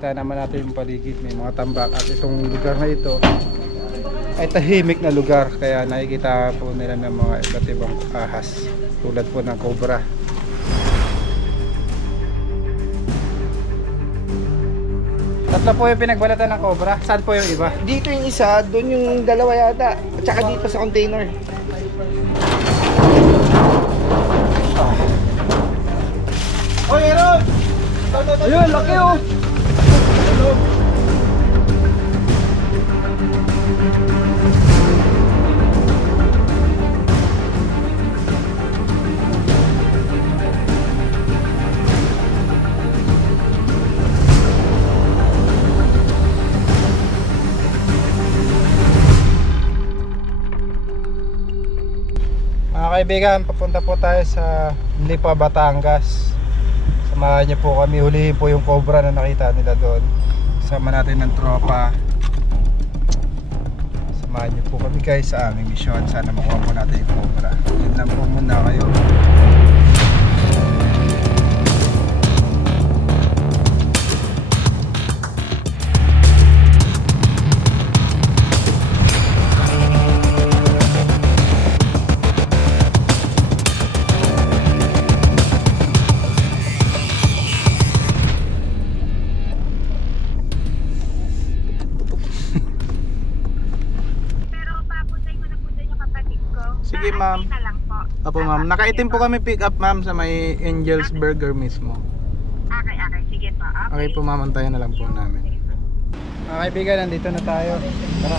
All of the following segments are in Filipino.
Kita naman natin yung paligid, may mga tambak. At itong lugar na ito ay tahimik na lugar, kaya nakikita po nila ng mga iba't ibang ahas tulad po ng cobra. Tatlo po yung pinagbalatan ng cobra. Saan po yung iba? Dito yung isa, doon yung dalawa yata. At saka dito sa container. Oy, Aaron! Ayun, laki oh! Mga kaibigan, papunta po tayo sa Lipa, Batangas. Samahan niyo po kami, hulihin po yung cobra na nakita nila doon. Sama natin ng tropa. Samahan niyo po kami guys sa aming mission. Sana makuha po natin yung cobra. Yun lang po muna kayo. Sige ma'am. Na lang po. Apo ma'am, nakaitim po kami pick up ma'am sa may Angel's Burger mismo. Okay, sige po. Okay po ma'am, antayin na lang po namin. Mga kaibigan, nandito na tayo. Tara.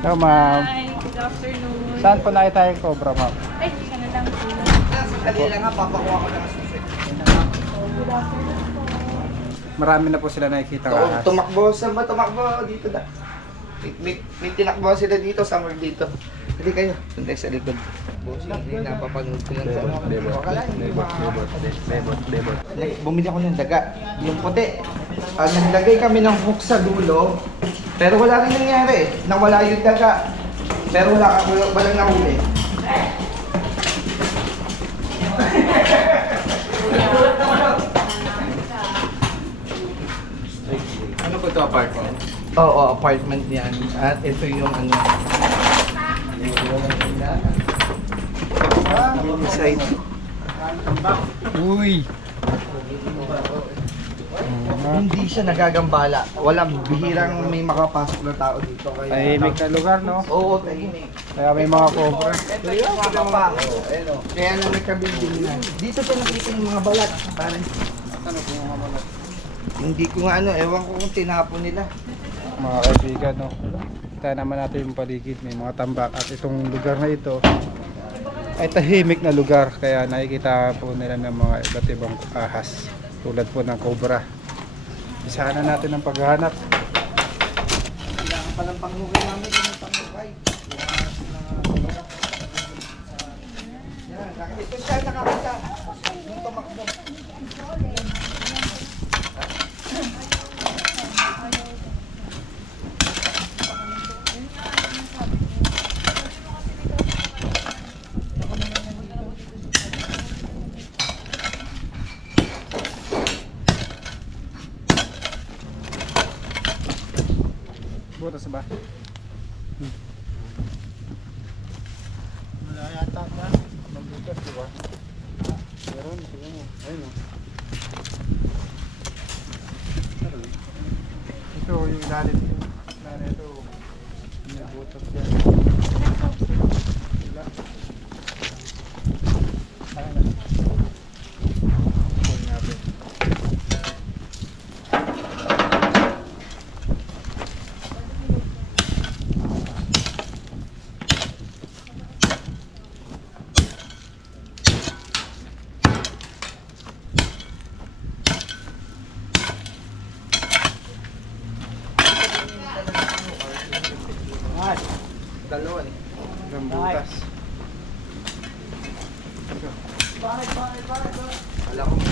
Hello ma'am. Hi, good afternoon. Saan po nakita yung cobra ma'am? Ay, siya na lang po. Dali lang nga, papakuha ko lang susi. Good afternoon po. Marami na po sila nakikita ahas. Tumakbo, saan ba tumakbo? Dito na. May tinakbo sila dito, somewhere dito. Hindi kayo, sunday sa likod. Hindi napapanood ko lang sa mga Bebot. Bumili ako ng daga, yung puti. Naglagay kami ng hook sa dulo, pero wala rin nangyari. Nawala yung daga, pero walang nahuli. Ano po ito, apartment? Oo, apartment yan. At ito yung ano. Inside. Uy! Hindi siya nagagambala. Walang bihirang may makapasok na tao dito. Tahimik na lugar, no? Oo, tahimik. Kaya may mga cobra. Kaya na may kabilding na. Dito pa nakita yung mga balat. Parang Ano po yung mga malat? hindi ko nga ano, ewan ko kung tinapon nila. Mga kaibigan, no? Kita naman natin yung paligid, may mga tambak. At itong lugar na ito ay tahimik na lugar, kaya nakikita po nila ng mga iba't ibang ahas tulad po ng cobra. Isahan na natin ang paghahanap. Kailangan palang panghukay namin yung panghukay. Yan, ito siya nakakita. Yung tumakbo. Butas ba? Wala yata ba? Magbutas, di ba? Meron, tignan mo. Ayun o. Ito yung ilalim ito. Ilalim ito. May butas yan. Wala. Ayun na. Pull natin. Dalawa eh. Ang butas. Alam ko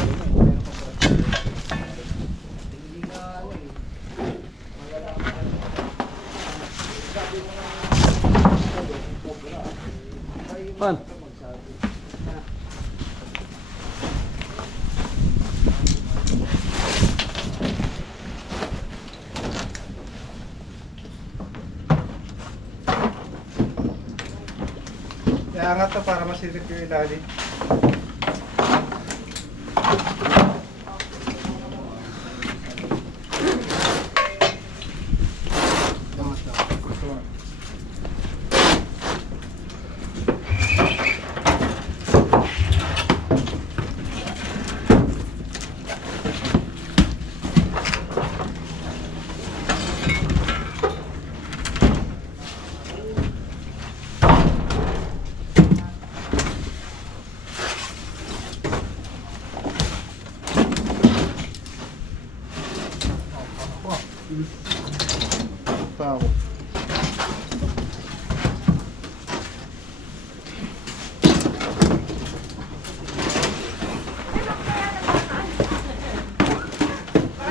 hindi nga ano eh. Man. Iangat to para masilip yung ilalim. Tao.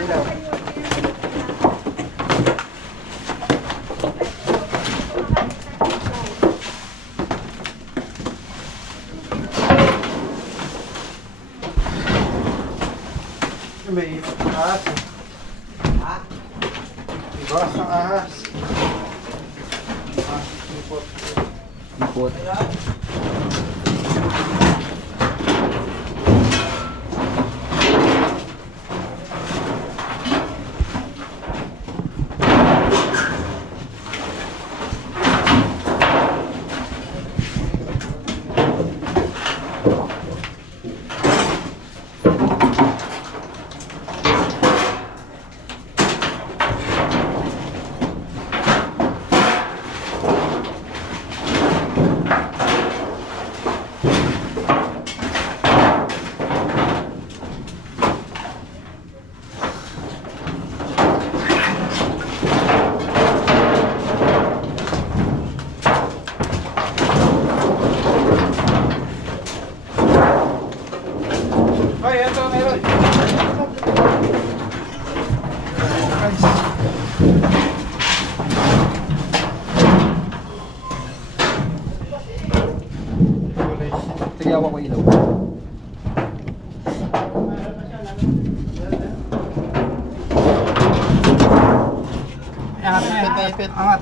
Ilaw. May ahas. Baras ng ahas. Lipot. Lipot. Ay, eto meron. Sige, ako ko ilaw. Angat na yan. Angat.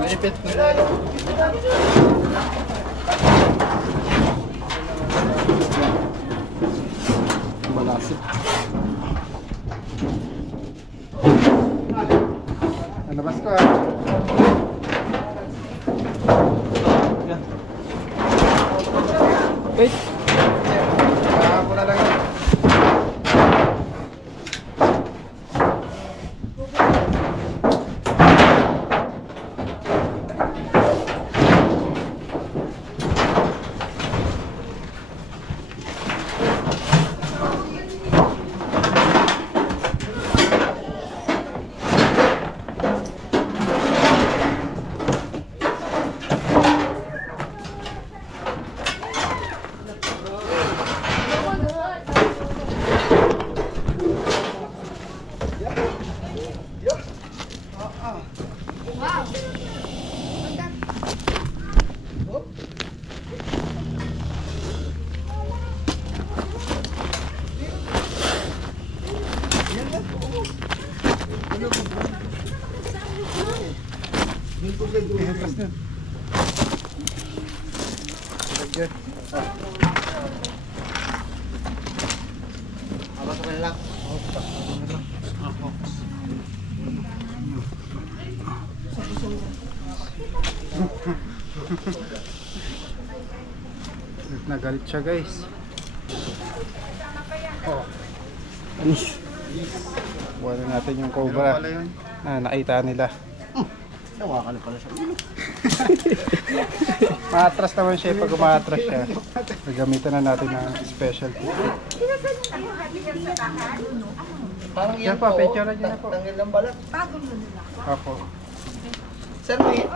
Malipit na. Malasip. Nalabas ko ah. Wait. Ako na lang yan. Hentras na. Lagyan. Pasok ka na lang. Nagalit siya guys. Oh. Wala natin yung cobra. Nakita nila. Nawakan na pala siya. Maatras naman siya pag umaatras siya. Gagamitan na natin ng special. Parang Yan yan pa, po. picture niyo na po. Tanggal ng balat. Ako. Sir, may...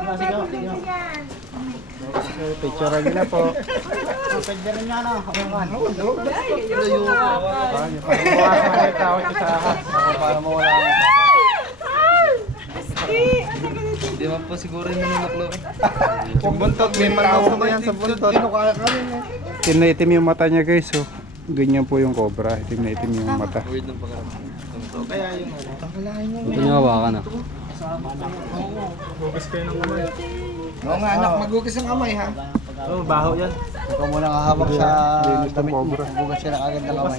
Picture niyo na po. Pwede rin niya na. Pag-uwasan na yung tao siya sa ahas. Para mawala ang... Hindi man po siguro yung nanunoklo. Kung buntot, may malawas naman yan sa buntot. Itim na itim yung mata niya guys. Oh. Ganyan po yung cobra. Itim na itim yung mata. Weird ng pagkakas. kaya yung ano? Kakalain mo. Ito yung hawakan ah. Oo nga anak, magugas ang kamay ha. Ikaw muna hahawak sa damit mo. Bugas ka na agad ng kamay.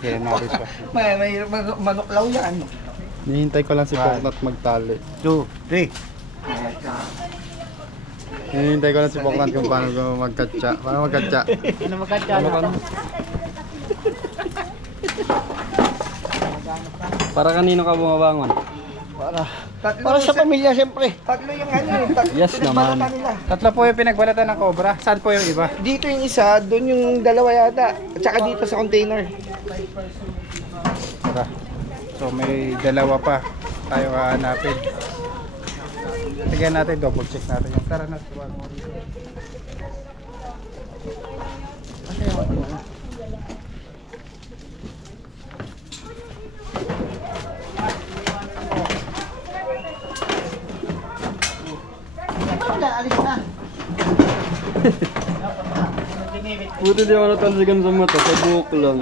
Kaya natin siya. May manuklaw yan. Nihintay ko lang si Poknot magtali. 2, 3. Hinihintay ko lang si Poknot kung paano magkatsa. Paano magkatsa? Ano magkatya na? Para kanino ka bumabangon? Para sa pamilya siyempre. Tatlo yung ano eh. Yes naman. Nila. Tatlo po yung pinagbalatan ng Cobra. Saan po yung iba? Dito yung isa, doon yung dalawa yata. At saka dito sa container. Tara. So may dalawa pa tayo hahanapin. Tignan natin, double check natin yung. Tara na. Tuwag mo dito. Buti di ako natalsikan sa mata, sa buhok lang.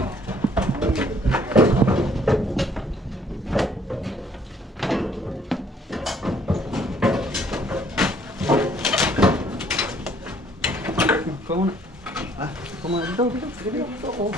Ikaw muna. Ikaw muna. Dito ako.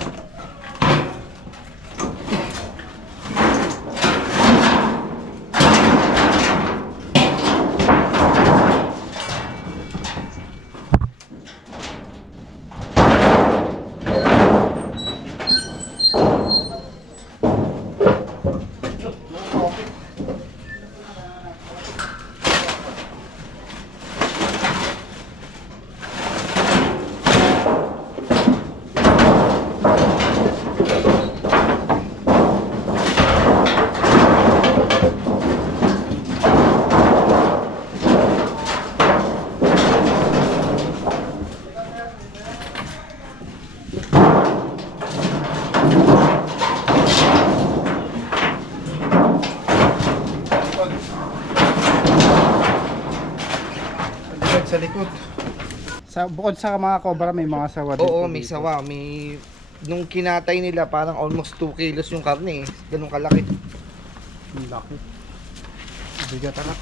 Sa likod. Bukod sa mga Cobra, may mga sawa din Oo, po may dito. sawa. Nung kinatay nila, parang almost 2 kilos yung karne eh. Ganun kalaki. Ang laki. Bigat. Tara.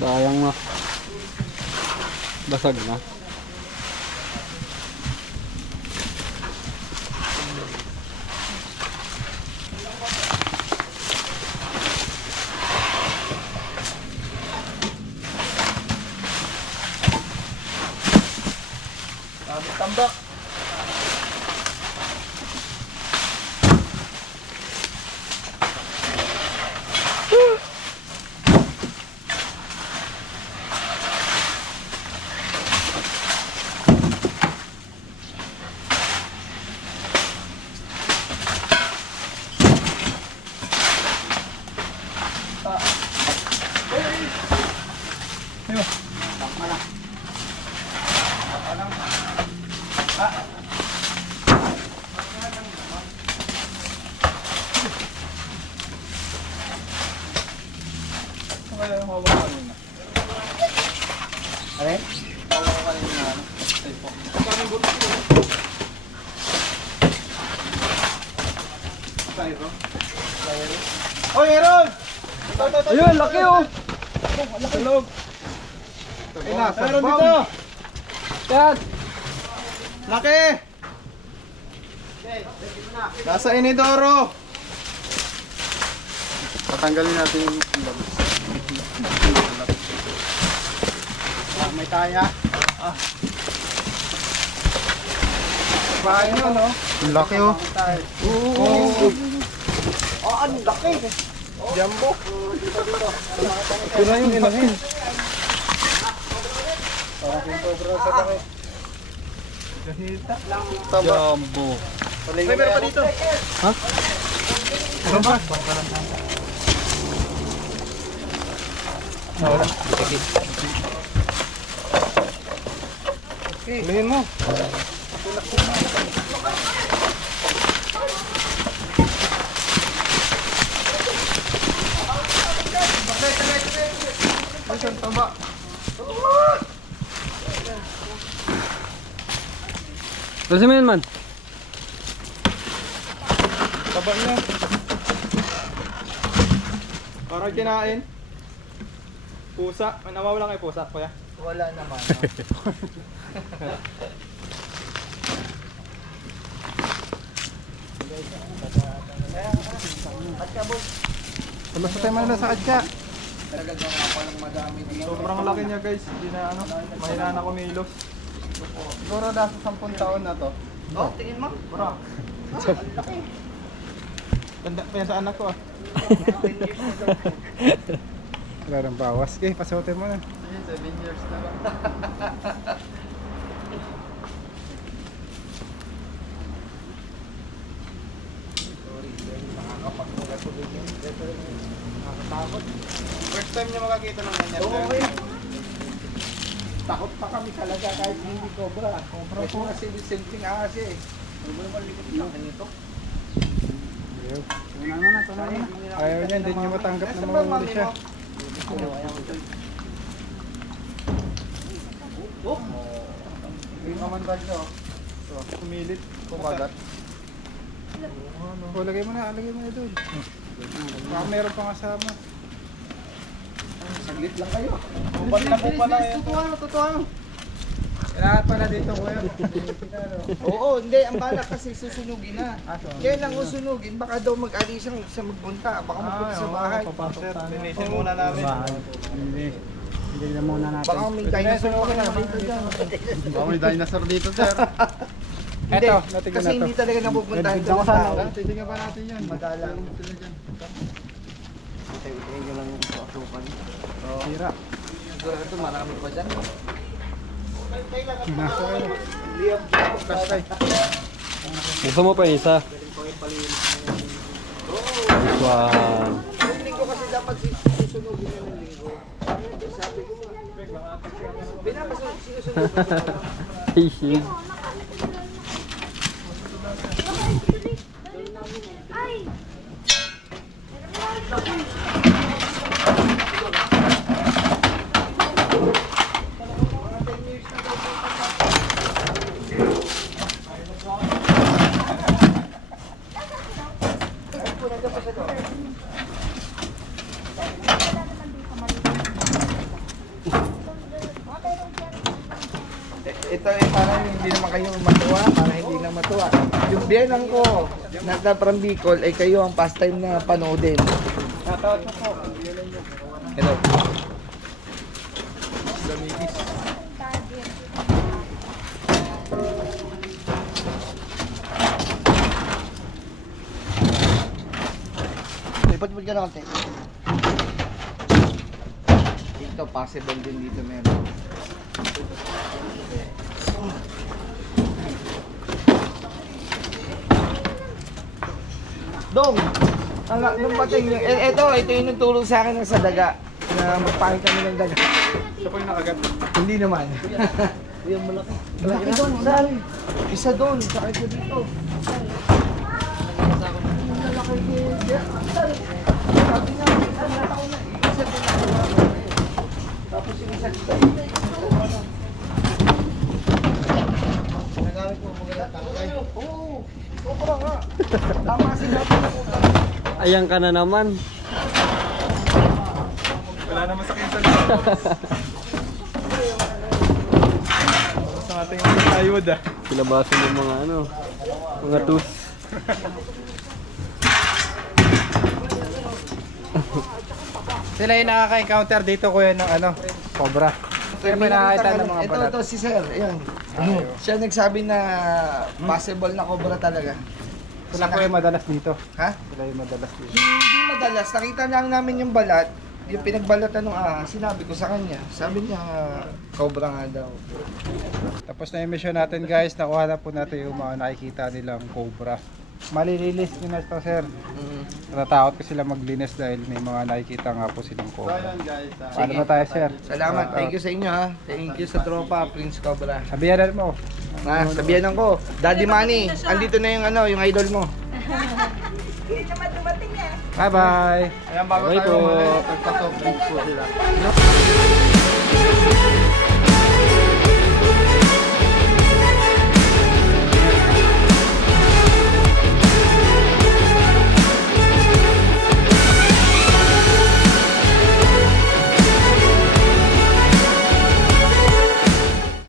Sayang na. Basag na. Tambak. Oy, Aaron! Ayun, laki oh! Aaron dito! Yan! Laki! Nasa inidoro! Tatanggalin natin yung labas. May taya. Bahay nyo, no? Ang laki, oh. Oo. Oh, ang laki. Jumbo. Ito na yung inahin. Parang yung Cobra sa laki. Jumbo. May meron pa dito. Ha? Meron pa? Wala. Hulihin mo. guys, ang taba. Kasi mo yun man. Taba niya. Parang kinain. Pusa. May nawawala kay pusa, kuya. Wala naman. Basta tayo man sa katsa. Talaga nga palang madami dito. Sobrang laki niya guys. Hindi na ano, mahina na kumilos. Siguro nasa 10 taon na to. Oh, tingin mo? Bro. Tanda pa yan sa anak ko ah. Wala nang bawas. Pasotin mo na. 7 years na ba? First time niya makakita ng ganyan. Oo, okay. Takot pa kami talaga kahit hindi cobra. Cobra po kasi simpleng ahas eh. Ano ba naman likod lang nito? Ayaw niya, hindi niya matanggap na mahuli siya. Hindi naman bag niya. Pumilit. Kumagat. Lagay mo na doon. Baka meron pang kasama. Saglit lang kayo. Ubat na po pala eh. Totoo. Kailangan pala dito kuya. Oo, hindi. Ang balak kasi susunugin na. Kaya lang susunugin, baka daw mag-alis siya magpunta. Baka magpunta sa bahay. Linisin muna namin. Hindi na muna natin. Baka may dinosaur pa kaya dito dyan. Baka may dinosaur dito, sir. Hindi, Eto, natignan kasi na to. hindi talaga napupuntahan Medyo doon ako sa sana. tao. Titingnan pa natin yan. Madalang. Tingnan ko lang yung pasukan. Hira. Sigurado marami pa dyan. Nasa kayo. Flashlight. Gusto mo pa isa? Wow. Yung linggo kasi dapat sinusunugin na ng linggo. Sabi ko nga. Sinusunugin ko. Fishing. Ay! Ito parang hindi naman kayo matuwa, para hindi na matuwa. Yung biyanang ko, nasa from Bicol, ay kayo ang past time na panoodin. Shoutout mo po. Hello. Lipat-lipat ka na konti. Dito, possible din dito meron. Dong! Nung pating yung, ito yung nagtulong sa akin ng sa daga. Na magpahing kami ng daga. Siya po yung nakagat. Hindi naman. Yung malaki. Malaki doon, saan? Isa doon, saka isa dito. Malaki din. Sabi nga, isang nataon na. Isa din ako. Tapos yung isa dito. Nagamit mo maganda tangkay. Oo. Sobra nga. Tama sinabi ko. Ayan ka na naman. Wala naman sa kinsan dito. Sa ating ayod ah. Silabasan yung mga ano, mga tus. Sila yung nakaka-encounter dito kuya ng ano, cobra. Kaya may nakakita ng mga balat. Ito si Sir, ayan. Siya nagsabi na possible na cobra talaga. Sila kuya madalas dito. Ha? Sila yung madalas dito. Hindi madalas. Nakita lang namin yung balat. Yung pinagbalatan ng sinabi ko sa kanya. Sabi niya, cobra nga daw. Tapos na yung mission natin guys, nakuha na po natin yung mga nakikita nilang cobra. Malilinis nyo na ito sir. Natatakot ko sila maglinis dahil may mga nakikita nga po silang cobra. Paano ba tayo sir? Salamat. Thank you sa inyo ha. Thank you sa tropa, Prince Cobra. Sabihan mo. Sabihan ko, Daddy Manny, andito na yung yung idol mo. Hindi naman dumating eh. Bye-bye. Ayan, bago Bye tayo po. umalis, nagpa-soft drinks po sila.